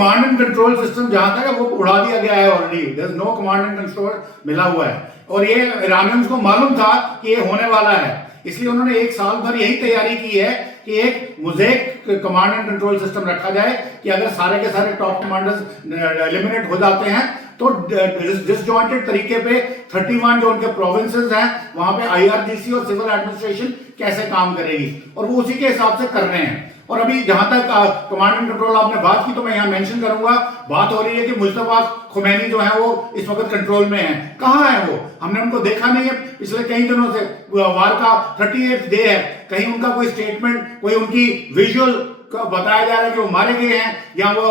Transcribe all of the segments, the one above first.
Command and control system जहां तक है वो उड़ा दिया गया है already, there is no command and control मिला हुआ है। और ये ईरानियंस को मालूम था कि ये होने वाला है, इसलिए उन्होंने एक साल भर यही तैयारी की है कि एक mosaic command and control system रखा जाए कि अगर सारे के सारे टॉप कमांडर्स एलिमिनेट हो जाते हैं तो डिसजॉइंटेड तरीके पे 31 जो उनके प्रोविंसेस हैं वहां पे आईआरजीसी और सिविल एडमिनिस्ट्रेशन कैसे काम करेगी, और वो उसी के हिसाब से कर रहे हैं। और अभी जहां तक कमांड एंड कंट्रोल आपने बात की तो मैं यहां मेंशन करूंगा, बात हो रही है कि मुस्तफा खुमैनी जो है वो इस वक्त कंट्रोल में है। कहां है वो? हमने उनको देखा नहीं है पिछले कई दिनों से, वार का 38th डे है, कहीं उनका कोई स्टेटमेंट, कोई उनकी विजुअल बताया जा रहा है कि वो मारे गए हैं या वो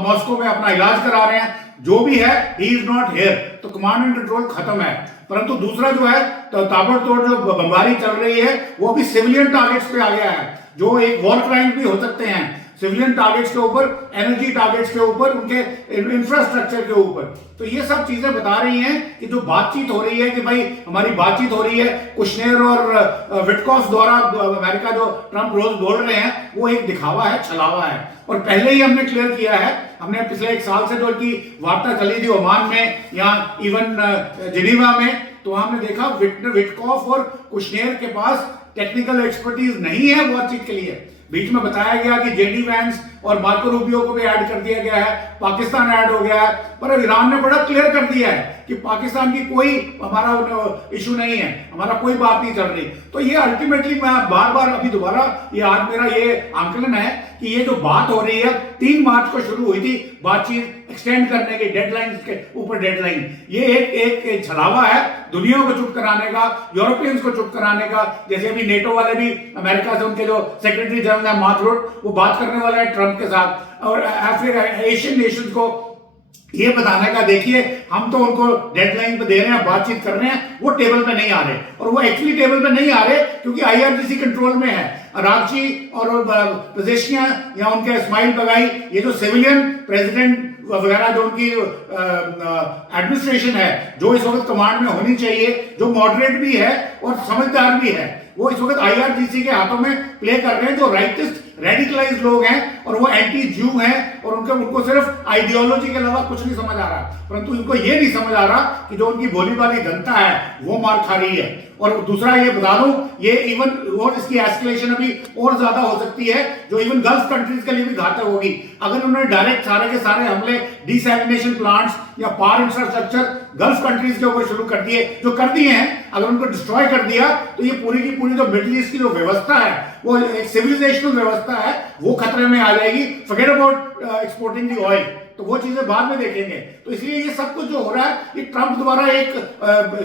मॉस्को में अपना इलाज करा रहे हैं, जो भी है ही इज नॉट हियर। तो कमांड एंड कंट्रोल खत्म है। परंतु दूसरा जो है तो ताबड़तोड़ जो बमबारी चल रही है वो अभी सिविलियन टारगेट्स पे आ गया है, जो एक वॉर क्राइम भी हो सकते हैं सिविलियन टारगेट्स के ऊपर, एनर्जी टारगेट्स के ऊपर, उनके इंफ्रास्ट्रक्चर के ऊपर। तो ये सब चीजें बता रही हैं कि जो बातचीत हो रही है कि भाई हमारी बातचीत हो रही है, कुशनेर और विटकॉफ द्वारा अमेरिका जो ट्रंप रोज बोल रहे हैं वो एक दिखावा है, छलावा है। और पहले ही हमने क्लियर किया है, हमने पिछले एक साल से जो उनकी वार्ता चली थी ओमान में या इवन जिनीवा में, तो हमने देखा विटकॉफ और कुशनेर के पास टेक्निकल एक्सपर्टीज नहीं है बातचीत के लिए। बीच में बताया गया कि जेडी वैंस और मार्को रूबियो को भी ऐड कर दिया गया है, पाकिस्तान ऐड हो गया है, पर ईरान ने बड़ा क्लियर कर दिया है कि पाकिस्तान की कोई हमारा इशू नहीं है, हमारा कोई बात नहीं चल रही। तो ये अल्टीमेटली मैं बार बार अभी दोबारा ये आज मेरा ये आंकलन है कि ये जो बात हो रही है 3 मार्च को शुरू हुई थी बातचीत एक्सटेंड करने की, डेडलाइन के ऊपर डेडलाइन, ये एक छलावा है दुनिया को चुप कराने का, यूरोपियंस को चुप कराने का। जैसे अभी नेटो वाले भी अमेरिका से उनके जो सेक्रेटरी जनरल है मार्क रूट वो बात करने वाला है ट्रंप के साथ, और फिर एशियन नेशन को ये बताने का देखिए हम तो उनको डेडलाइन पे दे रहे हैं, बातचीत कर रहे हैं, वो टेबल पे नहीं आ रहे। और वो एक्चुअली टेबल पे नहीं आ रहे क्योंकि आईआरजीसी कंट्रोल में है। रागची और पजेशियां या उनके इस्माइल बगाई, ये जो सिविलियन प्रेसिडेंट वगैरह जो उनकी एडमिनिस्ट्रेशन है, जो इस वक्त कमांड में होनी चाहिए, जो मॉडरेट भी है और समझदार भी है, वो इस वक्त आईआरजीसी के हाथों में प्ले कर रहे हैं, जो राइटिस्ट रेडिकलाइज लोग हैं और वो एंटी ज्यू हैं और उनको सिर्फ आइडियोलॉजी के अलावा कुछ नहीं समझ आ रहा। परंतु इनको ये नहीं समझ आ रहा कि जो उनकी भोली भाली जनता है वो मार खा रही है। और दूसरा ये बता दूं, ये इवन और इसकी एस्केलेशन अभी और ज्यादा हो सकती है, जो इवन गल्फ कंट्रीज के लिए भी घातक होगी। अगर उन्होंने डायरेक्ट सारे के सारे हमले डिसैलिनेशन प्लांट्स या पावर इंफ्रास्ट्रक्चर गल्फ कंट्रीज के ऊपर शुरू कर दिए, जो कर दिए हैं, अगर उनको डिस्ट्रॉय कर दिया तो ये पूरी की पूरी जो मिडिल ईस्ट की जो व्यवस्था है, वो एक सिविलाइजेशनल व्यवस्था है, वो खतरे में आ जाएगी। Forget about exporting the oil, तो वो चीजें बाद में देखेंगे। तो इसलिए ये सब कुछ जो हो रहा है ये ट्रंप द्वारा एक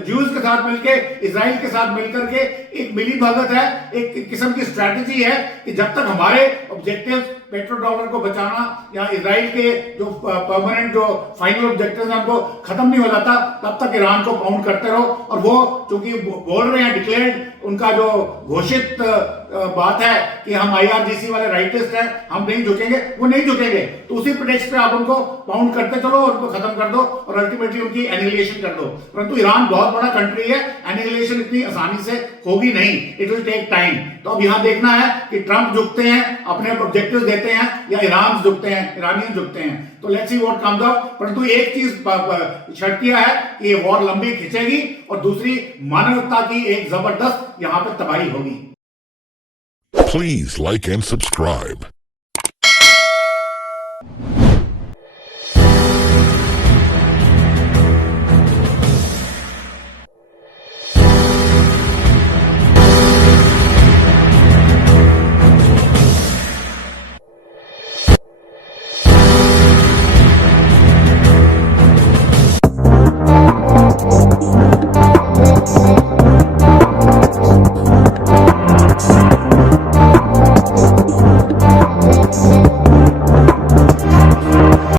ज्यूज के साथ मिलकर, इजराइल के साथ मिलकर के एक मिली भगत है, एक किस्म की स्ट्रैटेजी है कि जब तक हमारे ऑब्जेक्टिव्स पेट्रो डॉलर को बचाना या इजराइल के जो परमानेंट जो फाइनल ऑब्जेक्टिव्स हैं उनको खत्म नहीं हो जाता, तब तक ईरान को पाउंड करते रहो। और वो चूंकि बोल रहे हैं, डिक्लेयर्ड उनका जो घोषित बात है कि हम आईआरजीसी वाले राइटिस्ट हैं, हम नहीं झुकेंगे, वो नहीं झुकेंगे। तो उसी प्रेटेक्स्ट पे आप उनको पाउंड करते चलो और उनको खत्म कर दो और अल्टीमेटली उनकी एनिहिलेशन कर दो। परंतु ईरान बहुत बड़ा कंट्री है, एनिहिलेशन इतनी आसानी से होगी नहीं, इट विल टेक टाइम। तो अब यहां देखना है कि ट्रंप झुकते हैं, अपने ऑब्जेक्टिव्स देते हैं, या ईरान झुकते हैं, ईरानियन झुकते हैं। तो let's see what comes out. परंतु एक चीज शर्त किया है कि ये वॉर लंबी खिंचेगी और दूसरी मानवता की एक जबरदस्त यहां पर तबाही होगी। Please like and subscribe.